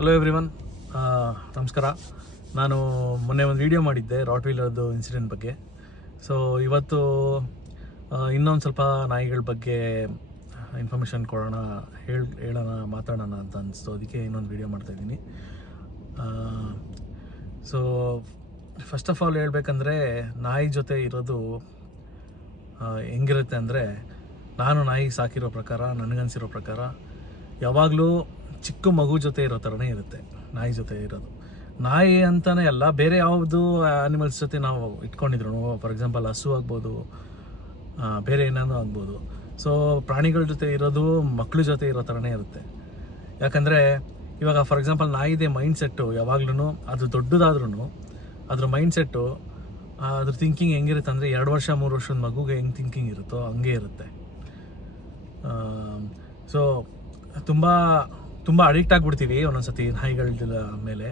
Hello everyone, ನಮಸ್ಕಾರ. ನಾನು ಮೊನ್ನೆ ಒಂದು ವಿಡಿಯೋ ಮಾಡಿದ್ದೆ ರಾಟ್ ವೀಲರ್ದು ಇನ್ಸಿಡೆಂಟ್ ಬಗ್ಗೆ. ಸೊ ಇವತ್ತು ಇನ್ನೊಂದು ಸ್ವಲ್ಪ ನಾಯಿಗಳ ಬಗ್ಗೆ ಇನ್ಫಾರ್ಮೇಷನ್ ಕೊಡೋಣ, ಹೇಳೋಣ, ಮಾತಾಡೋಣ ಅಂತ ಅನಿಸ್ತು. ಅದಕ್ಕೆ ಇನ್ನೊಂದು ವಿಡಿಯೋ ಮಾಡ್ತಾಯಿದ್ದೀನಿ. ಸೊ ಫಸ್ಟ್ ಆಫ್ ಆಲ್ ಹೇಳ್ಬೇಕಂದ್ರೆ, ನಾಯಿ ಜೊತೆ ಇರೋದು ಹೆಂಗಿರುತ್ತೆ ಅಂದರೆ, ನಾನು ನಾಯಿ ಸಾಕಿರೋ ಪ್ರಕಾರ, ನನಗನ್ಸಿರೋ ಪ್ರಕಾರ ಯಾವಾಗಲೂ ಚಿಕ್ಕ ಮಗು ಜೊತೆ ಇರೋ ಥರನೇ ಇರುತ್ತೆ ನಾಯಿ ಜೊತೆ ಇರೋದು. ನಾಯಿ ಅಂತಲೇ ಅಲ್ಲ, ಬೇರೆ ಯಾವುದು ಆ್ಯನಿಮಲ್ಸ್ ಜೊತೆ ನಾವು ಇಟ್ಕೊಂಡಿದ್ರು, ಫಾರ್ ಎಕ್ಸಾಂಪಲ್ ಹಸು ಆಗ್ಬೋದು, ಬೇರೆ ಏನಾದರೂ ಆಗ್ಬೋದು. ಸೊ ಪ್ರಾಣಿಗಳ ಜೊತೆ ಇರೋದು ಮಕ್ಕಳ ಜೊತೆ ಇರೋ ಥರನೇ ಇರುತ್ತೆ. ಯಾಕಂದರೆ ಇವಾಗ ಫಾರ್ ಎಕ್ಸಾಂಪಲ್ ನಾಯಿದೆ ಮೈಂಡ್ಸೆಟ್ಟು ಯಾವಾಗ್ಲೂ, ಅದು ದೊಡ್ಡದಾದ್ರೂ ಅದ್ರ ಮೈಂಡ್ಸೆಟ್ಟು, ಅದ್ರ ಥಿಂಕಿಂಗ್ ಹೆಂಗಿರುತ್ತೆ ಅಂದರೆ, 2 ವರ್ಷ 3 ವರ್ಷದ ಮಗುಗೆ ಹೆಂಗೆ ಥಿಂಕಿಂಗ್ ಇರುತ್ತೋ ಹಂಗೆ ಇರುತ್ತೆ. ಸೊ ತುಂಬ ಅಡಿಕ್ಟ್ ಆಗಿಬಿಡ್ತೀವಿ ಒಂದೊಂದ್ಸತಿ ನಾಯಿಗಳ ಮೇಲೆ.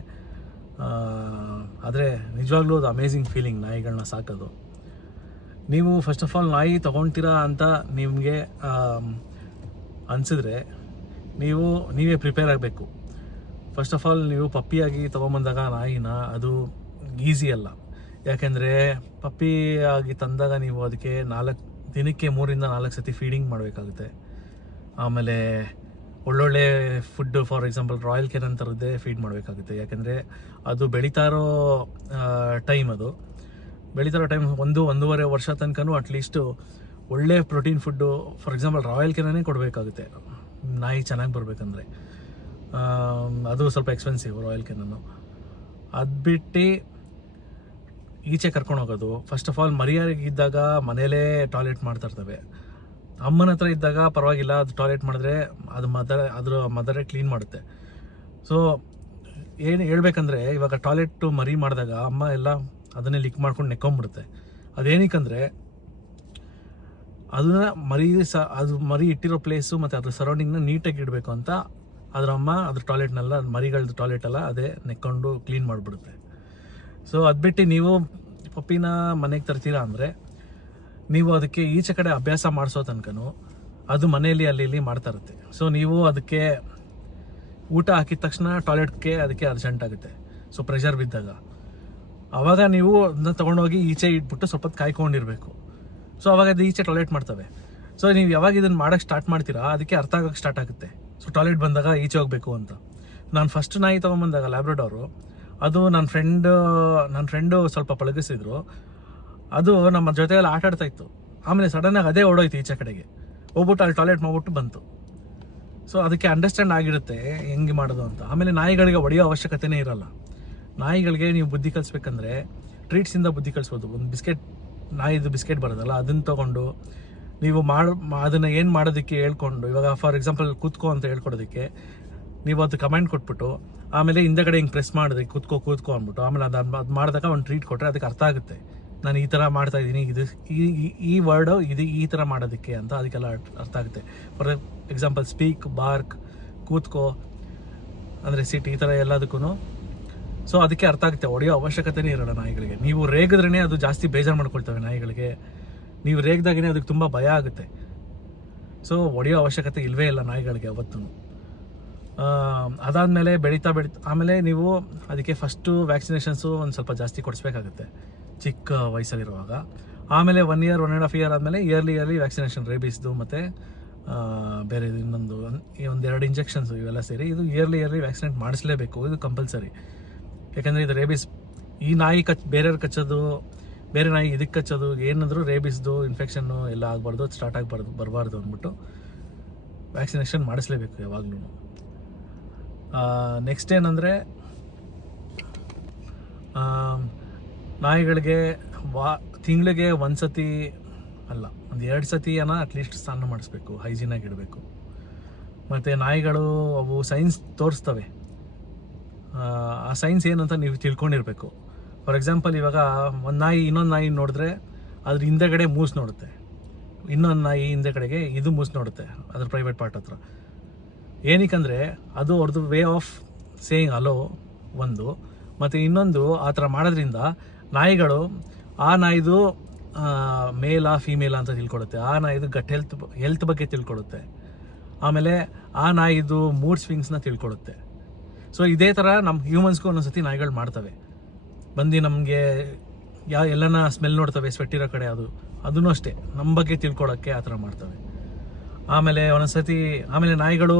ಆದರೆ ನಿಜವಾಗ್ಲೂ ಅದು ಅಮೇಝಿಂಗ್ ಫೀಲಿಂಗ್ ನಾಯಿಗಳನ್ನ ಸಾಕೋದು. ನೀವು ಫಸ್ಟ್ ಆಫ್ ಆಲ್ ನಾಯಿ ತೊಗೊಳ್ತೀರಾ ಅಂತ ನಿಮಗೆ ಅನಿಸಿದ್ರೆ ನೀವೇ ಪ್ರಿಪೇರ್ ಆಗಬೇಕು. ಫಸ್ಟ್ ಆಫ್ ಆಲ್ ನೀವು ಪಪ್ಪಿಯಾಗಿ ತೊಗೊಂಬಂದಾಗ ನಾಯಿನ, ಅದು ಈಸಿ ಅಲ್ಲ. ಯಾಕೆಂದರೆ ಪಪ್ಪಿ ಆಗಿ ತಂದಾಗ ನೀವು ಅದಕ್ಕೆ ದಿನಕ್ಕೆ 3 ರಿಂದ 4 ಸತಿ ಫೀಡಿಂಗ್ ಮಾಡಬೇಕಾಗುತ್ತೆ. ಆಮೇಲೆ ಒಳ್ಳೊಳ್ಳೆ food, for example royal care ಅಂಥರದ್ದೇ ಫೀಡ್ ಮಾಡಬೇಕಾಗುತ್ತೆ. ಯಾಕೆಂದರೆ ಅದು ಬೆಳೀತಾ ಇರೋ ಟೈಮ್, ಬೆಳೀತಾ ಇರೋ ಟೈಮ್ 1-1.5 ವರ್ಷ ತನಕನೂ ಅಟ್ಲೀಸ್ಟು ಒಳ್ಳೆ protein food, for example royal ಕೇರನ್ನೇ ಕೊಡಬೇಕಾಗುತ್ತೆ ನಾಯಿ ಚೆನ್ನಾಗಿ ಬರಬೇಕಂದ್ರೆ. ಅದು ಸ್ವಲ್ಪ ಎಕ್ಸ್ಪೆನ್ಸಿವ್ ರಾಯಲ್ ಕೇರನ್ನು. ಅದು ಬಿಟ್ಟು ಈಚೆ ಕರ್ಕೊಂಡು ಹೋಗೋದು. ಫಸ್ಟ್ ಆಫ್ ಆಲ್ ಮರಿಯಾಗಿದ್ದಾಗ ಮನೇಲೇ ಟಾಯ್ಲೆಟ್ ಮಾಡ್ತಾ ಇರ್ತವೆ. ಅಮ್ಮನ ಹತ್ರ ಇದ್ದಾಗ ಪರವಾಗಿಲ್ಲ, ಅದು ಟಾಯ್ಲೆಟ್ ಮಾಡಿದ್ರೆ ಅದ್ರ ಮದರೇ ಕ್ಲೀನ್ ಮಾಡುತ್ತೆ. ಸೊ ಏನು ಹೇಳ್ಬೇಕಂದ್ರೆ, ಇವಾಗ ಟಾಯ್ಲೆಟ್ಟು ಮರಿ ಮಾಡಿದಾಗ ಅಮ್ಮ ಎಲ್ಲ ಅದನ್ನೇ ಲಿಕ್ ಮಾಡ್ಕೊಂಡು ನೆಕ್ಕೊಂಬಿಡುತ್ತೆ. ಅದೇನಕ್ಕಂದರೆ, ಅದನ್ನ ಅದು ಮರಿ ಇಟ್ಟಿರೋ ಪ್ಲೇಸು ಮತ್ತು ಅದ್ರ ಸರೌಂಡಿಂಗ್ನ ನೀಟಾಗಿ ಇಡಬೇಕು ಅಂತ ಅದ್ರ ಅಮ್ಮ ಅದ್ರ ಟಾಯ್ಲೆಟ್ನೆಲ್ಲ, ಮರಿಗಳದ್ದು ಟಾಯ್ಲೆಟೆಲ್ಲ ಅದೇ ನೆಕ್ಕೊಂಡು ಕ್ಲೀನ್ ಮಾಡಿಬಿಡುತ್ತೆ. ಸೊ ಅದು ಬಿಟ್ಟು ನೀವು ಪಪ್ಪಿನ ಮನೆಗೆ ತರ್ತೀರಾ ಅಂದರೆ, ನೀವು ಅದಕ್ಕೆ ಈಚೆ ಕಡೆ ಅಭ್ಯಾಸ ಮಾಡಿಸೋ ತನಕನೂ ಅದು ಮನೆಯಲ್ಲಿ ಅಲ್ಲಿ ಮಾಡ್ತಾ ಇರುತ್ತೆ. ಸೊ ನೀವು ಅದಕ್ಕೆ ಊಟ ಹಾಕಿದ ತಕ್ಷಣ ಟಾಯ್ಲೆಟ್ಗೆ ಅದಕ್ಕೆ ಅರ್ಜೆಂಟ್ ಆಗುತ್ತೆ. ಸೊ ಪ್ರೆಷರ್ ಬಿದ್ದಾಗ ಆವಾಗ ನೀವು ಅದನ್ನ ತೊಗೊಂಡೋಗಿ ಈಚೆ ಇಟ್ಬಿಟ್ಟು ಸ್ವಲ್ಪ ಹೊತ್ತು ಕಾಯ್ಕೊಂಡಿರಬೇಕು. ಸೊ ಅವಾಗ ಅದು ಈಚೆ ಟಾಯ್ಲೆಟ್ ಮಾಡ್ತವೆ. ಸೊ ನೀವು ಯಾವಾಗ ಇದನ್ನು ಮಾಡೋಕ್ಕೆ ಸ್ಟಾರ್ಟ್ ಮಾಡ್ತೀರಾ, ಅದಕ್ಕೆ ಅರ್ಥ ಆಗೋಕ್ಕೆ ಸ್ಟಾರ್ಟ್ ಆಗುತ್ತೆ. ಸೊ ಟಾಯ್ಲೆಟ್ ಬಂದಾಗ ಈಚೆ ಹೋಗಬೇಕು ಅಂತ. ನಾನು ಫಸ್ಟ್ ನಾಯಿ ತೊಗೊಂಬಂದಾಗ ಲ್ಯಾಬ್ರಡೋರು, ಅದು ನನ್ನ ಫ್ರೆಂಡು ಸ್ವಲ್ಪ ಪಳಗಿಸಿದ್ರು. ಅದು ನಮ್ಮ ಜೊತೆಯಲ್ಲಿ ಆಟ ಆಡ್ತಾ ಇತ್ತು. ಆಮೇಲೆ ಸಡನ್ನಾಗಿ ಅದೇ ಓಡೋಯ್ತು ಈಚೆ ಕಡೆಗೆ, ಹೋಗ್ಬಿಟ್ಟು ಅಲ್ಲಿ ಟಾಯ್ಲೆಟ್ ಮಾಡ್ಬಿಟ್ಟು ಬಂತು. ಸೊ ಅದಕ್ಕೆ ಅಂಡರ್ಸ್ಟ್ಯಾಂಡ್ ಆಗಿರುತ್ತೆ ಹೆಂಗೆ ಮಾಡೋದು ಅಂತ. ಆಮೇಲೆ ನಾಯಿಗಳಿಗೆ ಹೊಡೆಯೋ ಅವಶ್ಯಕತೆನೇ ಇರಲ್ಲ. ನಾಯಿಗಳಿಗೆ ನೀವು ಬುದ್ಧಿ ಕಲಿಸ್ಬೇಕಂದ್ರೆ ಟ್ರೀಟ್ಸಿಂದ ಬುದ್ಧಿ ಕಲಿಸ್ಬೋದು. ಒಂದು ನಾಯಿದು ಬಿಸ್ಕೆಟ್ ಬರೋದಲ್ಲ, ಅದನ್ನು ತೊಗೊಂಡು ನೀವು ಅದನ್ನು ಏನು ಮಾಡೋದಕ್ಕೆ ಹೇಳ್ಕೊಂಡು, ಇವಾಗ ಫಾರ್ ಎಕ್ಸಾಂಪಲ್ ಕೂತ್ಕೋ ಅಂತ ಹೇಳ್ಕೊಡೋದಕ್ಕೆ ನೀವು ಅದು ಕಮೆಂಟ್ ಕೊಟ್ಬಿಟ್ಟು, ಆಮೇಲೆ ಹಿಂದೆಗಡೆ ಹಿಂಗೆ ಪ್ರೆಸ್ ಮಾಡಿದ್ರೆ ಕೂತ್ಕೋ ಅಂದ್ಬಿಟ್ಟು, ಆಮೇಲೆ ಅದು ಮಾಡಿದಾಗ ಒಂದು ಟ್ರೀಟ್ ಕೊಟ್ಟರೆ ಅದಕ್ಕೆ ಅರ್ಥ ಆಗುತ್ತೆ, ನಾನು ಈ ಥರ ಮಾಡ್ತಾ ಇದ್ದೀನಿ, ಈ ವರ್ಡು ಈ ಥರ ಮಾಡೋದಕ್ಕೆ ಅಂತ ಅದಕ್ಕೆಲ್ಲ ಅರ್ಥ ಆಗುತ್ತೆ. ಫಾರ್ ಎಕ್ಸಾಂಪಲ್ ಸ್ಪೀಕ್, ಬಾರ್ಕ್, ಕೂತ್ಕೋ ಅಂದರೆ ಸಿಟ್, ಈ ಥರ ಎಲ್ಲದಕ್ಕೂ. ಸೊ ಅದಕ್ಕೆ ಅರ್ಥ ಆಗುತ್ತೆ. ಹೊಡೆಯೋ ಅವಶ್ಯಕತೆನೇ ಇರೋಲ್ಲ ನಾಯಿಗಳಿಗೆ. ನೀವು ರೇಗಿದ್ರೇ ಅದು ಜಾಸ್ತಿ ಬೇಜಾರು ಮಾಡ್ಕೊಳ್ತವೆ ನಾಯಿಗಳಿಗೆ. ನೀವು ರೇಗ್ದಾಗೇ ಅದಕ್ಕೆ ತುಂಬ ಭಯ ಆಗುತ್ತೆ. ಸೊ ಹೊಡೆಯೋ ಅವಶ್ಯಕತೆ ಇಲ್ಲವೇ ಇಲ್ಲ ನಾಯಿಗಳಿಗೆ ಅವತ್ತೂ. ಅದಾದಮೇಲೆ ಬೆಳೀತಾ ಆಮೇಲೆ ನೀವು ಅದಕ್ಕೆ ಫಸ್ಟು ವ್ಯಾಕ್ಸಿನೇಷನ್ಸು ಒಂದು ಸ್ವಲ್ಪ ಜಾಸ್ತಿ ಕೊಡಿಸ್ಬೇಕಾಗುತ್ತೆ ಚಿಕ್ಕ ವಯಸ್ಸಲ್ಲಿರುವಾಗ. ಆಮೇಲೆ 1 year 1.5 year ಆದಮೇಲೆ ಇಯರ್ಲಿ ವ್ಯಾಕ್ಸಿನೇಷನ್, ರೇಬೀಸ್ದು ಮತ್ತು ಬೇರೆ ಇನ್ನೊಂದು 1-2 ಇಂಜೆಕ್ಷನ್ಸು, ಇವೆಲ್ಲ ಸೇರಿ ಇದು ಇಯರ್ಲಿ ವ್ಯಾಕ್ಸಿನೇಟ್ ಮಾಡಿಸ್ಲೇಬೇಕು. ಇದು ಕಂಪಲ್ಸರಿ. ಯಾಕೆಂದರೆ ಇದು ರೇಬೀಸ್, ಈ ನಾಯಿ ಬೇರೆಯವ್ರು ಕಚ್ಚೋದು, ಬೇರೆ ನಾಯಿ ಇದಕ್ಕೆ ಕಚ್ಚೋದು, ಏನಾದರೂ ರೇಬೀಸ್ದು ಇನ್ಫೆಕ್ಷನ್ನು ಎಲ್ಲ ಆಗಬಾರ್ದು, ಸ್ಟಾರ್ಟ್ ಬರಬಾರ್ದು ಅಂದ್ಬಿಟ್ಟು ವ್ಯಾಕ್ಸಿನೇಷನ್ ಮಾಡಿಸ್ಲೇಬೇಕು ಯಾವಾಗಲೂ. ನೆಕ್ಸ್ಟ್ ಏನಂದರೆ, ನಾಯಿಗಳಿಗೆ ತಿಂಗಳಿಗೆ 1 ಸತಿ ಅಲ್ಲ, 1-2 ಸತಿ ಅಟ್ಲೀಸ್ಟ್ ಸ್ನಾನ ಮಾಡಿಸ್ಬೇಕು, ಹೈಜೀನಾಗಿ ಇಡಬೇಕು. ಮತ್ತು ನಾಯಿಗಳು ಅವು ಸೈನ್ಸ್ ತೋರಿಸ್ತವೆ. ಆ ಸೈನ್ಸ್ ಏನಂತ ನೀವು ತಿಳ್ಕೊಂಡಿರಬೇಕು. ಫಾರ್ ಎಕ್ಸಾಂಪಲ್, ಇವಾಗ ಒಂದು ನಾಯಿ ಇನ್ನೊಂದು ನಾಯಿ ನೋಡಿದ್ರೆ ಅದ್ರ ಹಿಂದೆಗಡೆ ಮೂಸ್ ನೋಡುತ್ತೆ, ಇನ್ನೊಂದು ನಾಯಿ ಹಿಂದೆಗಡೆಗೆ ಇದು ಮೂಸ್ ನೋಡುತ್ತೆ ಅದ್ರ ಪ್ರೈವೇಟ್ ಪಾರ್ಟ್ ಹತ್ರ. ಏನಕ್ಕಂದರೆ ಅದು ಅವ್ರದ್ದು ವೇ ಆಫ್ ಸೇಯಿಂಗ್ ಅಲೋ ಒಂದು, ಮತ್ತು ಇನ್ನೊಂದು ಆ ಥರ ಮಾಡೋದ್ರಿಂದ ನಾಯಿಗಳು ಆ ನಾಯಿದು ಮೇಲಾ ಫೀಮೇಲಾ ಅಂತ ತಿಳ್ಕೊಳುತ್ತೆ, ಆ ನಾಯಿದು ಗಟ್ ಹೆಲ್ತ್ ಬಗ್ಗೆ ತಿಳ್ಕೊಳುತ್ತೆ, ಆಮೇಲೆ ಆ ನಾಯಿದು ಮೂಡ್ ಸ್ವಿಂಗ್ಸ್ನ ತಿಳ್ಕೊಳುತ್ತೆ. ಸೊ ಇದೇ ಥರ ನಮ್ಮ ಹ್ಯೂಮನ್ಸ್ಗೂ ಒಂದೊಂದ್ಸತಿ ನಾಯಿಗಳು ಮಾಡ್ತವೆ. ಬಂದು ನಮಗೆ ಎಲ್ಲನ ಸ್ಮೆಲ್ ನೋಡ್ತವೆ, ಸ್ವೆಟ್ ಇರೋ ಕಡೆ, ಅದೂ ಅಷ್ಟೇ ನಮ್ಮ ಬಗ್ಗೆ ತಿಳ್ಕೊಳ್ಳೋಕ್ಕೆ ಆ ಥರ ಮಾಡ್ತವೆ. ಆಮೇಲೆ ಆಮೇಲೆ ನಾಯಿಗಳು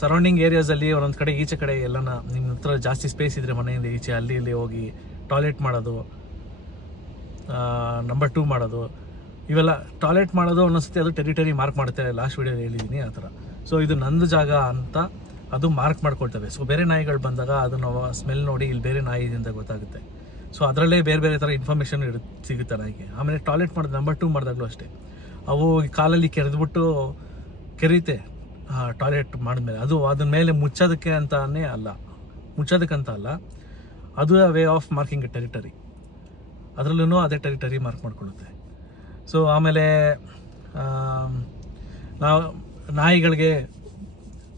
ಸರೌಂಡಿಂಗ್ ಏರಿಯಾಸಲ್ಲಿ ಒಂದೊಂದು ಕಡೆ ಈಚೆ ಕಡೆ ಎಲ್ಲನ ನಿಮ್ಮ ಹತ್ರ ಜಾಸ್ತಿ ಸ್ಪೇಸ್ ಇದ್ದರೆ ಮನೆಯಿಂದ ಈಚೆ ಅಲ್ಲಿ ಇಲ್ಲಿ ಹೋಗಿ ಟಾಯ್ಲೆಟ್ ಮಾಡೋದು, ನಂಬರ್ 2 ಮಾಡೋದು, ಇವೆಲ್ಲ ಟಾಯ್ಲೆಟ್ ಮಾಡೋದು ಒಂದೊಂದ್ಸತಿ ಅದು ಟೆರಿಟರಿ ಮಾರ್ಕ್ ಮಾಡುತ್ತೆ. ಲಾಸ್ಟ್ ವೀಡಿಯೋಲಿ ಹೇಳಿದ್ದೀನಿ ಆ ಥರ. ಸೊ ಇದು ನಂದು ಜಾಗ ಅಂತ ಅದು ಮಾರ್ಕ್ ಮಾಡ್ಕೊಳ್ತವೆ. ಸೊ ಬೇರೆ ನಾಯಿಗಳು ಬಂದಾಗ ಅದನ್ನು ಸ್ಮೆಲ್ ನೋಡಿ ಇಲ್ಲಿ ಬೇರೆ ನಾಯಿ ಇದೆ ಅಂತ ಗೊತ್ತಾಗುತ್ತೆ. ಸೊ ಅದರಲ್ಲೇ ಬೇರೆ ಬೇರೆ ಥರ ಇನ್ಫಾರ್ಮೇಷನ್ ಸಿಗುತ್ತೆ ನಾಯಿಗೆ. ಆಮೇಲೆ ಟಾಯ್ಲೆಟ್ ಮಾಡೋದು ನಂಬರ್ 2 ಮಾಡಿದಾಗಲೂ ಅಷ್ಟೇ, ಅವು ಕಾಲಲ್ಲಿ ಕೆರೆದ್ಬಿಟ್ಟು ಕೆರೀತೆ ಟಾಯ್ಲೆಟ್ ಮಾಡಿದ್ಮೇಲೆ. ಅದನ್ನ ಮೇಲೆ ಮುಚ್ಚೋದಕ್ಕಂತ ಅಲ್ಲ, ಅದು ವೇ ಆಫ್ ಮಾರ್ಕಿಂಗ್ ಟೆರಿಟರಿ. ಅದರಲ್ಲೂ ಅದೇ ಟೆರಿಟರಿ ಮಾರ್ಕ್ ಮಾಡ್ಕೊಳ್ಳುತ್ತೆ. ಸೊ ಆಮೇಲೆ ನಾವು ನಾಯಿಗಳಿಗೆ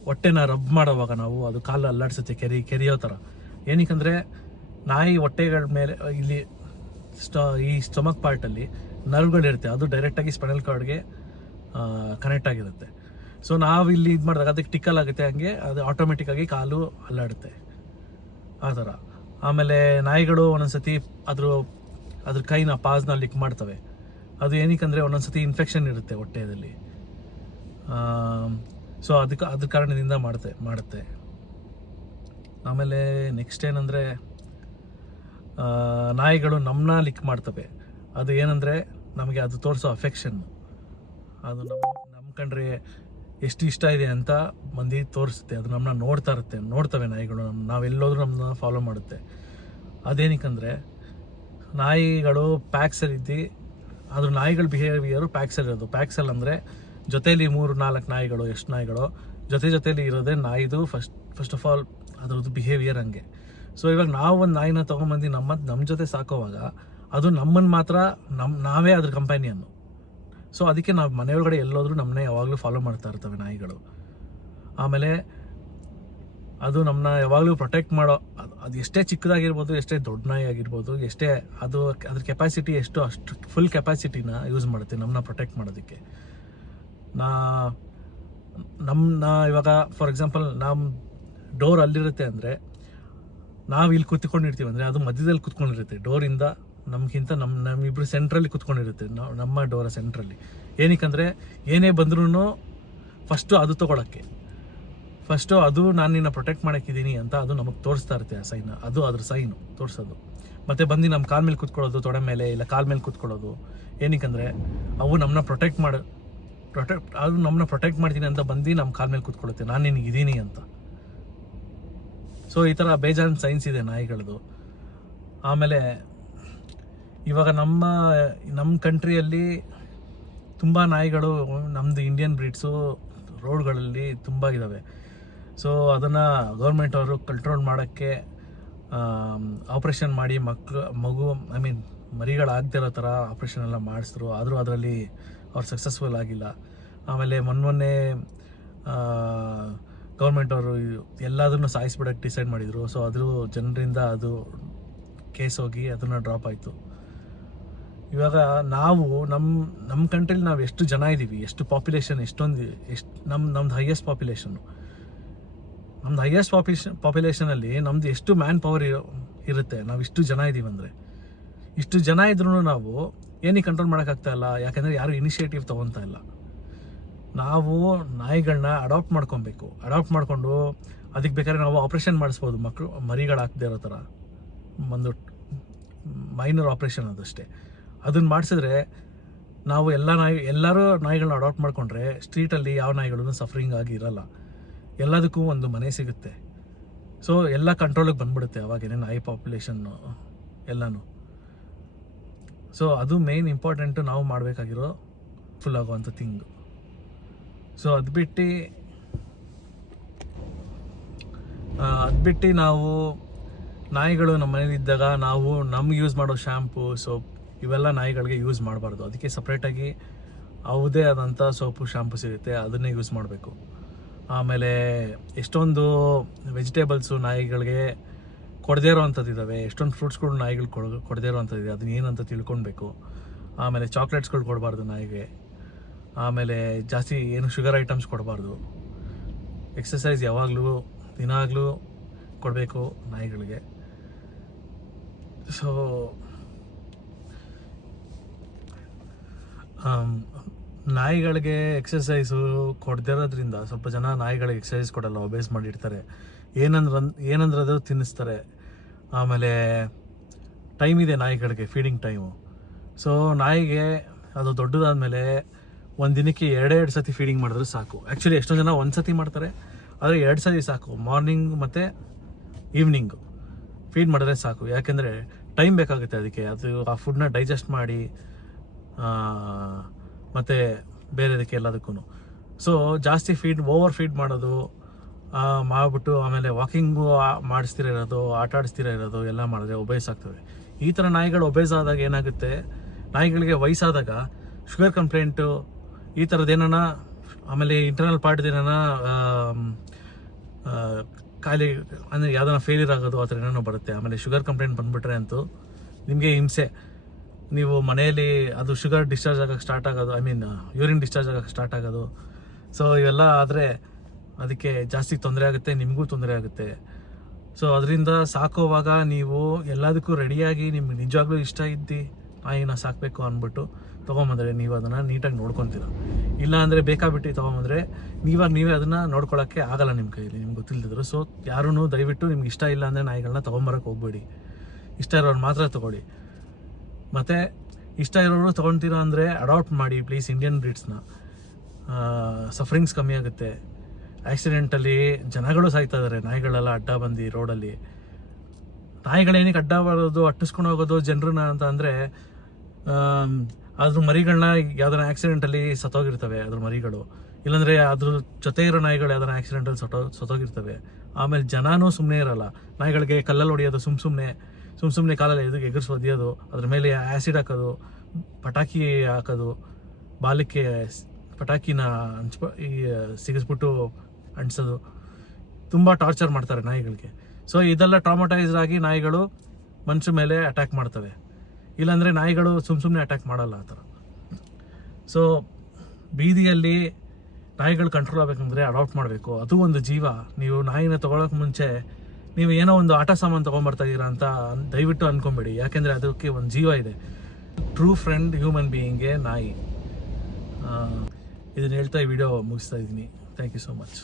ಹೊಟ್ಟೆನ ರಬ್ ಮಾಡೋವಾಗ ನಾವು ಅದು ಕಾಲು ಅಲ್ಲಾಡ್ಸುತ್ತೆ ಕೆರಿಯೋ ಥರ. ಏನಕ್ಕಂದರೆ ನಾಯಿ ಹೊಟ್ಟೆಗಳ ಮೇಲೆ ಇಲ್ಲಿ ಈ ಸ್ಟಮಕ್ ಪಾರ್ಟಲ್ಲಿ ನರ್ವ್ಗಳಿರುತ್ತೆ, ಅದು ಡೈರೆಕ್ಟಾಗಿ ಸ್ಪೈನಲ್ ಕಾರ್ಡ್ಗೆ ಕನೆಕ್ಟ್ ಆಗಿರುತ್ತೆ. ಸೊ ನಾವು ಇಲ್ಲಿ ಇದು ಮಾಡಿದಾಗ ಅದಕ್ಕೆ ಟಿಕ್ಕಲ್ ಆಗುತ್ತೆ, ಹಂಗೆ ಅದು ಆಟೋಮೆಟಿಕ್ಕಾಗಿ ಕಾಲು ಅಲ್ಲಾಡುತ್ತೆ ಆ ಥರ. ಆಮೇಲೆ ನಾಯಿಗಳು ಒಂದೊಂದ್ಸತಿ ಅದ್ರ ಕೈನ ಪಾಸ್ನ ಲಿಕ್ ಮಾಡ್ತವೆ. ಅದು ಏನಕ್ಕಂದರೆ ಒಂದೊಂದ್ಸತಿ ಇನ್ಫೆಕ್ಷನ್ ಇರುತ್ತೆ ಹೊಟ್ಟೆಯಲ್ಲಿ. ಸೊ ಅದ್ರ ಕಾರಣದಿಂದ ಮಾಡುತ್ತೆ. ಆಮೇಲೆ ನೆಕ್ಸ್ಟ್ ಏನಂದರೆ ನಾಯಿಗಳು ನಮ್ಮನ್ನ ಲಿಕ್ ಮಾಡ್ತವೆ. ಅದು ಏನಂದರೆ ನಮಗೆ ಅದು ತೋರಿಸೋ ಅಫೆಕ್ಷನ್, ಅದು ನಮ್ಮ ಕಂಡ್ರೆ ಎಷ್ಟು ಇಷ್ಟ ಇದೆ ಅಂತ ಮಂದಿ ತೋರಿಸುತ್ತೆ. ಅದು ನಮ್ಮನ್ನ ನೋಡ್ತವೆ ನಾಯಿಗಳು. ನಾವೆಲ್ಲೋದ್ರೂ ನಮ್ಮನ್ನ ಫಾಲೋ ಮಾಡುತ್ತೆ. ಅದೇನಕ್ಕಂದರೆ ನಾಯಿಗಳು ಪ್ಯಾಕ್ಸಲ್ಲಿದ್ದು, ಅದ್ರ ನಾಯಿಗಳ ಬಿಹೇವಿಯರು ಪ್ಯಾಕ್ಸಲ್ಲಿರೋದು. ಪ್ಯಾಕ್ಸಲ್ಲಿ ಅಂದರೆ ಜೊತೆಯಲ್ಲಿ 3-4 ನಾಯಿಗಳು, ಎಷ್ಟು ನಾಯಿಗಳು ಜೊತೆಲಿ ಇರೋದೇ ನಾಯಿದು ಫಸ್ಟ್ ಆಫ್ ಆಲ್ ಅದ್ರದ್ದು ಬಿಹೇವಿಯರ್ ಹಂಗೆ. ಸೊ ಇವಾಗ ನಾವು ಒಂದು ನಾಯಿನ ತೊಗೊಂಬಂದು ನಮ್ಮ ಜೊತೆ ಸಾಕೋವಾಗ ಅದು ನಮ್ಮನ್ನು ಮಾತ್ರ ನಾವೇ ಅದ್ರ ಕಂಪ್ಯಾನಿಯನ್ನು. ಸೊ ಅದಕ್ಕೆ ನಾವು ಮನೆಯೊಳಗಡೆ ಎಲ್ಲೋದ್ರೂ ನಮ್ಮನ್ನೇ ಯಾವಾಗಲೂ ಫಾಲೋ ಮಾಡ್ತಾ ಇರ್ತವೆ ನಾಯಿಗಳು. ಆಮೇಲೆ ಅದು ನಮ್ಮನ್ನ ಯಾವಾಗಲೂ ಪ್ರೊಟೆಕ್ಟ್ ಮಾಡೋ, ಅದು ಎಷ್ಟೇ ಚಿಕ್ಕದಾಗಿರ್ಬೋದು, ಎಷ್ಟೇ ದೊಡ್ಡ ನಾಯಿ ಆಗಿರ್ಬೋದು, ಎಷ್ಟೇ ಅದ್ರ ಕೆಪಾಸಿಟಿ ಅಷ್ಟು ಫುಲ್ ಕೆಪಾಸಿಟಿನ ಯೂಸ್ ಮಾಡುತ್ತೆ ನಮ್ಮನ್ನ ಪ್ರೊಟೆಕ್ಟ್ ಮಾಡೋದಕ್ಕೆ. ಇವಾಗ ಫಾರ್ ಎಕ್ಸಾಂಪಲ್ ನಮ್ಮ ಡೋರ್ ಅಲ್ಲಿರುತ್ತೆ ಅಂದರೆ ನಾವು ಇಲ್ಲಿ ಕೂತ್ಕೊಂಡಿರ್ತೀವಿ ಅಂದರೆ ಅದು ಮಧ್ಯದಲ್ಲಿ ಕೂತ್ಕೊಂಡಿರುತ್ತೆ. ಡೋರಿಂದ ನಮಗಿಂತ ನಮ್ಮಿಬ್ರು ಸೆಂಟ್ರಲ್ಲಿ ಕೂತ್ಕೊಂಡಿರುತ್ತೆ, ನಮ್ಮ ಡೋರ ಸೆಂಟ್ರಲ್ಲಿ. ಏನಕ್ಕಂದರೆ ಏನೇ ಬಂದ್ರೂ ಫಸ್ಟು ಅದು ತೊಗೊಳಕ್ಕೆ, ಅದು ನಾನು ನಿನ್ನ ಪ್ರೊಟೆಕ್ಟ್ ಮಾಡೋಕ್ಕಿದ್ದೀನಿ ಅಂತ ಅದು ನಮಗೆ ತೋರಿಸ್ತಾ ಇರುತ್ತೆ. ಆ ಸೈನ್, ಅದು ಅದ್ರ ಸೈನು ತೋರಿಸೋದು. ಮತ್ತು ಬಂದು ನಮ್ಮ ಕಾಲ ಮೇಲೆ ಕೂತ್ಕೊಳ್ಳೋದು, ತೊಡೆ ಮೇಲೆ ಇಲ್ಲ ಕಾಲ ಮೇಲೆ ಕೂತ್ಕೊಳ್ಳೋದು. ಏನಕ್ಕಂದರೆ ಅವು ನಮ್ಮನ್ನ ಪ್ರೊಟೆಕ್ಟ್ ಮಾಡ್ತೀನಿ ಅಂತ ಬಂದು ನಮ್ಮ ಕಾಲ ಮೇಲೆ ಕೂತ್ಕೊಳ್ಳುತ್ತೆ, ನಾನು ನಿನಗಿದ್ದೀನಿ ಅಂತ. ಸೊ ಈ ಥರ ಬೇಜಾನ್ ಸೈನ್ಸ್ ಇದೆ ನಾಯಿಗಳದು. ಆಮೇಲೆ ಇವಾಗ ನಮ್ಮ ಕಂಟ್ರಿಯಲ್ಲಿ ತುಂಬ ನಾಯಿಗಳು, ನಮ್ಮದು ಇಂಡಿಯನ್ ಬ್ರೀಡ್ಸು ರೋಡ್ಗಳಲ್ಲಿ ತುಂಬ ಇದ್ದಾವೆ. ಸೊ ಅದನ್ನು ಗೌರ್ಮೆಂಟ್ ಅವರು ಕಂಟ್ರೋಲ್ ಮಾಡೋಕ್ಕೆ ಆಪ್ರೇಷನ್ ಮಾಡಿ ಮರಿಗಳಾಗದಿರೋ ಥರ ಆಪ್ರೇಷನ್ ಎಲ್ಲ ಮಾಡಿಸಿದ್ರು. ಆದರೂ ಅದರಲ್ಲಿ ಅವ್ರು ಸಕ್ಸಸ್ಫುಲ್ ಆಗಿಲ್ಲ. ಆಮೇಲೆ ಮೊನ್ನೆ ಗೌರ್ಮೆಂಟ್ ಅವರು ಎಲ್ಲದನ್ನು ಸಾಯಿಸ್ಬಿಡೋಕ್ಕೆ ಡಿಸೈಡ್ ಮಾಡಿದರು. ಸೊ ಅದ್ರ ಜನರಿಂದ ಅದು ಕೇಸ್ ಹೋಗಿ ಅದನ್ನು ಡ್ರಾಪ್ ಆಯಿತು. ಇವಾಗ ನಾವು ನಮ್ಮ ಕಂಟ್ರಿಲಿ ನಾವು ಎಷ್ಟು ಜನ ಇದ್ದೀವಿ, ಎಷ್ಟು ಪಾಪ್ಯುಲೇಷನ್, ನಮ್ದು ಹೈಯೆಸ್ಟ್ ಪಾಪ್ಯುಲೇಷನ್ನು. ನಮ್ದು ಹೈಯೆಸ್ಟ್ ಪಾಪ್ಯುಲೇಷನಲ್ಲಿ ನಮ್ದು ಎಷ್ಟು ಮ್ಯಾನ್ ಪವರ್ ಇರುತ್ತೆ. ನಾವು ಇಷ್ಟು ಜನ ಇದ್ದೀವಿ ಅಂದರೆ, ಇಷ್ಟು ಜನ ಇದ್ರೂ ನಾವು ಏನಕ್ಕೆ ಕಂಟ್ರೋಲ್ ಮಾಡೋಕ್ಕಾಗ್ತಾ ಇಲ್ಲ? ಯಾಕಂದರೆ ಯಾರು ಇನಿಷಿಯೇಟಿವ್ ತೊಗೊತಾ ಇಲ್ಲ. ನಾವು ನಾಯಿಗಳನ್ನ ಅಡಾಪ್ಟ್ ಮಾಡ್ಕೊಬೇಕು. ಅಡಾಪ್ಟ್ ಮಾಡಿಕೊಂಡು ಅದಕ್ಕೆ ಬೇಕಾದ್ರೆ ನಾವು ಆಪ್ರೇಷನ್ ಮಾಡಿಸ್ಬೋದು, ಮರಿಗಳಾಗದೇ ಇರೋ ಥರ ಒಂದು ಮೈನರ್ ಆಪ್ರೇಷನ್ ಅದಷ್ಟೇ. ಅದನ್ನು ಮಾಡಿಸಿದ್ರೆ ನಾವು ಎಲ್ಲರೂ ನಾಯಿಗಳನ್ನ ಅಡಾಪ್ಟ್ ಮಾಡಿಕೊಂಡ್ರೆ ಸ್ಟ್ರೀಟಲ್ಲಿ ಯಾವ ನಾಯಿಗಳೂ ಸಫರಿಂಗ್ ಆಗಿ ಇರಲ್ಲ, ಎಲ್ಲದಕ್ಕೂ ಒಂದು ಮನೆ ಸಿಗುತ್ತೆ. ಸೊ ಎಲ್ಲ ಕಂಟ್ರೋಲಿಗೆ ಬಂದ್ಬಿಡುತ್ತೆ ಅವಾಗೇನೆ ನಾಯಿ ಪಾಪ್ಯುಲೇಷನ್ನು ಎಲ್ಲನೂ. ಸೊ ಅದು ಮೇನ್ ಇಂಪಾರ್ಟೆಂಟು ನಾವು ಮಾಡಬೇಕಾಗಿರೋ ಫುಲ್ ಆಗುವಂಥ ಥಿಂಗು. ಸೊ ಅದು ಬಿಟ್ಟು ನಾವು ನಾಯಿಗಳು ನಮ್ಮ ಮನೇಲಿದ್ದಾಗ ನಾವು ನಮ್ಗೆ ಯೂಸ್ ಮಾಡೋ ಶ್ಯಾಂಪು, ಸೋಪ್ ಇವೆಲ್ಲ ನಾಯಿಗಳಿಗೆ ಯೂಸ್ ಮಾಡಬಾರ್ದು. ಅದಕ್ಕೆ ಸಪ್ರೇಟಾಗಿ ಯಾವುದೇ ಆದಂಥ ಸೋಪು ಶಾಂಪು ಸಿಗುತ್ತೆ, ಅದನ್ನೇ ಯೂಸ್ ಮಾಡಬೇಕು. ಆಮೇಲೆ ಎಷ್ಟೊಂದು ವೆಜಿಟೇಬಲ್ಸು ನಾಯಿಗಳಿಗೆ ಕೊಡದೇ ಇರೋವಂಥದ್ದು ಇದ್ದಾವೆ, ಎಷ್ಟೊಂದು ಫ್ರೂಟ್ಸ್ಗಳು ನಾಯಿಗಳು ಕೊಡದೇ ಇರೋವಂಥದ್ದು ಇದೆ, ಅದನ್ನ ಏನಂತ ತಿಳ್ಕೊಳ್ಬೇಕು. ಆಮೇಲೆ ಚಾಕ್ಲೇಟ್ಸ್ಗಳು ಕೊಡಬಾರ್ದು ನಾಯಿಗೆ. ಆಮೇಲೆ ಜಾಸ್ತಿ ಏನು ಶುಗರ್ ಐಟಮ್ಸ್ ಕೊಡಬಾರ್ದು. ಎಕ್ಸಸೈಸ್ ಯಾವಾಗಲೂ ದಿನಾಗಲೂ ಕೊಡಬೇಕು ನಾಯಿಗಳಿಗೆ. ಸೊ ನಾಯಿಗಳಿಗೆ ಎಕ್ಸಸೈಸು ಕೊಡ್ದಿರೋದ್ರಿಂದ ಸ್ವಲ್ಪ ಜನ ನಾಯಿಗಳಿಗೆ ಎಕ್ಸಸೈಸ್ ಕೊಡಲ್ಲ, ಒಬೇಸ್ ಮಾಡಿರ್ತಾರೆ. ಏನಂದ್ರೆ ಅದು ತಿನ್ನಿಸ್ತಾರೆ. ಆಮೇಲೆ ಟೈಮ್ ಇದೆ ನಾಯಿಗಳಿಗೆ, ಫೀಡಿಂಗ್ ಟೈಮು. ಸೊ ನಾಯಿಗೆ ಅದು ದೊಡ್ಡದಾದ್ಮೇಲೆ ಒಂದು ದಿನಕ್ಕೆ 2 ಸತಿ ಫೀಡಿಂಗ್ ಮಾಡಿದ್ರೆ ಸಾಕು. ಆ್ಯಕ್ಚುಲಿ ಎಷ್ಟೋ ಜನ 1 ಸತಿ ಮಾಡ್ತಾರೆ, ಆದರೆ 2 ಸತಿ ಸಾಕು. ಮಾರ್ನಿಂಗ್ ಮತ್ತು ಈವ್ನಿಂಗು ಫೀಡ್ ಮಾಡಿದ್ರೆ ಸಾಕು. ಯಾಕೆಂದರೆ ಟೈಮ್ ಬೇಕಾಗುತ್ತೆ ಅದಕ್ಕೆ, ಅದು ಆ ಫುಡ್ನ ಡೈಜೆಸ್ಟ್ ಮಾಡಿ ಮತ್ತು ಬೇರೆದಕ್ಕೆ ಎಲ್ಲದಕ್ಕೂ. ಸೊ ಜಾಸ್ತಿ ಓವರ್ ಫೀಡ್ ಮಾಡೋದು ಮಾಡಿಬಿಟ್ಟು ಆಮೇಲೆ ವಾಕಿಂಗು ಮಾಡಿಸ್ತಿರ ಇರೋದು, ಆಟ ಆಡಿಸ್ತಿರ ಇರೋದು ಎಲ್ಲ ಮಾಡಿದ್ರೆ ಒಬೇಸ್ ಆಗ್ತವೆ. ಈ ಥರ ನಾಯಿಗಳು ಒಬೇಸ್ ಆದಾಗ ಏನಾಗುತ್ತೆ, ನಾಯಿಗಳಿಗೆ ವಯಸ್ಸಾದಾಗ ಶುಗರ್ ಕಂಪ್ಲೇಂಟು ಈ ಥರದ್ದೇನ, ಆಮೇಲೆ ಇಂಟರ್ನಲ್ ಪಾರ್ಟ್ದೇನ ಕಾಯಿಲೆ ಅಂದರೆ ಯಾವ್ದಾನ ಫೇಲ್ಯೂರ್ ಆಗೋದು ಆ ಥರ ಏನೇನೋ ಬರುತ್ತೆ. ಆಮೇಲೆ ಶುಗರ್ ಕಂಪ್ಲೇಂಟ್ ಬಂದುಬಿಟ್ರೆ ಅಂತೂ ನಿಮಗೆ ಹಿಂಸೆ. ನೀವು ಮನೆಯಲ್ಲಿ ಅದು ಶುಗರ್ ಡಿಸ್ಚಾರ್ಜ್ ಆಗೋಕ್ಕೆ ಸ್ಟಾರ್ಟ್ ಆಗೋದು, ಯೂರಿನ್ ಡಿಸ್ಚಾರ್ಜ್ ಆಗೋಕ್ಕೆ ಸ್ಟಾರ್ಟ್ ಆಗೋದು. ಸೊ ಇವೆಲ್ಲ ಆದರೆ ಅದಕ್ಕೆ ಜಾಸ್ತಿ ತೊಂದರೆ ಆಗುತ್ತೆ, ನಿಮಗೂ ತೊಂದರೆ ಆಗುತ್ತೆ. ಸೊ ಅದರಿಂದ ಸಾಕೋವಾಗ ನೀವು ಎಲ್ಲದಕ್ಕೂ ರೆಡಿಯಾಗಿ ನಿಮ್ಗೆ ನಿಜವಾಗ್ಲೂ ಇಷ್ಟ ಇದ್ದು ನಾಯಿನ ಸಾಕಬೇಕು ಅಂದ್ಬಿಟ್ಟು ತೊಗೊಂಬಂದರೆ ನೀವು ಅದನ್ನು ನೀಟಾಗಿ ನೋಡ್ಕೊತೀರ. ಇಲ್ಲ ಅಂದರೆ ಬೇಕಾಬಿಟ್ಟು ತೊಗೊಂಬಂದರೆ ನೀವೇ ಅದನ್ನು ನೋಡ್ಕೊಳ್ಳೋಕ್ಕೆ ಆಗಲ್ಲ ನಿಮ್ಮ ಕೈಯಲ್ಲಿ, ನಿಮ್ಗೆ ಗೊತ್ತಿಲ್ಲದಿದ್ರು. ಸೊ ಯಾರೂ ದಯವಿಟ್ಟು ನಿಮ್ಗೆ ಇಷ್ಟ ಇಲ್ಲ ಅಂದರೆ ನಾಯಿಗಳನ್ನ ತೊಗೊಂಬರೋಕ್ಕೆ ಹೋಗ್ಬೇಡಿ. ಇಷ್ಟ ಇರೋರು ಮಾತ್ರ ತೊಗೊಳ್ಳಿ. ಮತ್ತು ಇಷ್ಟ ಇರೋರು ತೊಗೊಳ್ತೀರಾ ಅಂದರೆ ಅಡಾಪ್ಟ್ ಮಾಡಿ ಪ್ಲೀಸ್ ಇಂಡಿಯನ್ ಬ್ರೀಡ್ಸ್ನ. ಸಫರಿಂಗ್ಸ್ ಕಮ್ಮಿ ಆಗುತ್ತೆ. ಆಕ್ಸಿಡೆಂಟಲ್ಲಿ ಜನಗಳು ಸಾಯ್ತಾ ಇದ್ದಾರೆ ನಾಯಿಗಳೆಲ್ಲ ಅಡ್ಡ ಬಂದು ರೋಡಲ್ಲಿ. ನಾಯಿಗಳೇನಕ್ಕೆ ಅಡ್ಡ ಬರೋದು, ಅಟ್ಟಿಸ್ಕೊಂಡು ಹೋಗೋದು ಜನರನ್ನ ಅಂತ ಅಂದರೆ, ಅದ್ರ ಮರಿಗಳನ್ನ ಯಾವ್ದಾರ ಆಕ್ಸಿಡೆಂಟಲ್ಲಿ ಸತ್ತೋಗಿರ್ತವೆ ಅದ್ರ ಮರಿಗಳು, ಇಲ್ಲಾಂದರೆ ಅದ್ರ ಜೊತೆ ಇರೋ ನಾಯಿಗಳು ಯಾವ್ದಾರ ಆಕ್ಸಿಡೆಂಟಲ್ಲಿ ಸತ್ತೋಗಿರ್ತವೆ. ಆಮೇಲೆ ಜನನೂ ಸುಮ್ಮನೆ ಇರಲ್ಲ. ನಾಯಿಗಳಿಗೆ ಕಲ್ಲಲ್ಲಿ ಹೊಡಿಯೋದು, ಸುಮ್ಮನೆ ಕಾಲಲ್ಲಿ ಎಗರ್ಸಿ ಒದಿಯೋದು, ಅದ್ರ ಮೇಲೆ ಆ್ಯಸಿಡ್ ಹಾಕೋದು, ಪಟಾಕಿ ಹಾಕೋದು, ಬಾಲಕ್ಕೆ ಪಟಾಕಿನ ಸಿಗಿಸ್ಬಿಟ್ಟು ಅಂಟಿಸೋದು, ತುಂಬ ಟಾರ್ಚರ್ ಮಾಡ್ತಾರೆ ನಾಯಿಗಳಿಗೆ. ಸೊ ಇದೆಲ್ಲ ಟ್ರಾಮಟೈಸ್ ಆಗಿ ನಾಯಿಗಳು ಮನುಷ್ಯ ಮೇಲೆ ಅಟ್ಯಾಕ್ ಮಾಡ್ತವೆ. ಇಲ್ಲಾಂದರೆ ನಾಯಿಗಳು ಸುಮ್ಮನೆ ಅಟ್ಯಾಕ್ ಮಾಡಲ್ಲ ಆ ಥರ. ಸೊ ಬೀದಿಯಲ್ಲಿ ನಾಯಿಗಳು ಕಂಟ್ರೋಲ್ ಆಗಬೇಕಂದ್ರೆ ಅಡಾಪ್ಟ್ ಮಾಡಬೇಕು. ಅದು ಒಂದು ಜೀವ. ನೀವು ನಾಯಿನ ತೊಗೊಳಕ್ಕೆ ಮುಂಚೆ ನೀವು ಏನೋ ಒಂದು ಆಟ ಸಾಮಾನು ತೊಗೊಂಬರ್ತಾ ಇದ್ದೀರಾ ಅಂತ ದಯವಿಟ್ಟು ಅಂದ್ಕೊಂಬೇಡಿ. ಯಾಕೆಂದರೆ ಅದಕ್ಕೆ ಒಂದು ಜೀವ ಇದೆ. ಟ್ರೂ ಫ್ರೆಂಡ್ ಹ್ಯೂಮನ್ ಬೀಯಿಂಗ್ಗೆ ನಾಯಿ. ಇದನ್ನು ಹೇಳ್ತಾ ಈ ವಿಡಿಯೋ ಮುಗಿಸ್ತಾ ಇದ್ದೀನಿ. Thank you so much.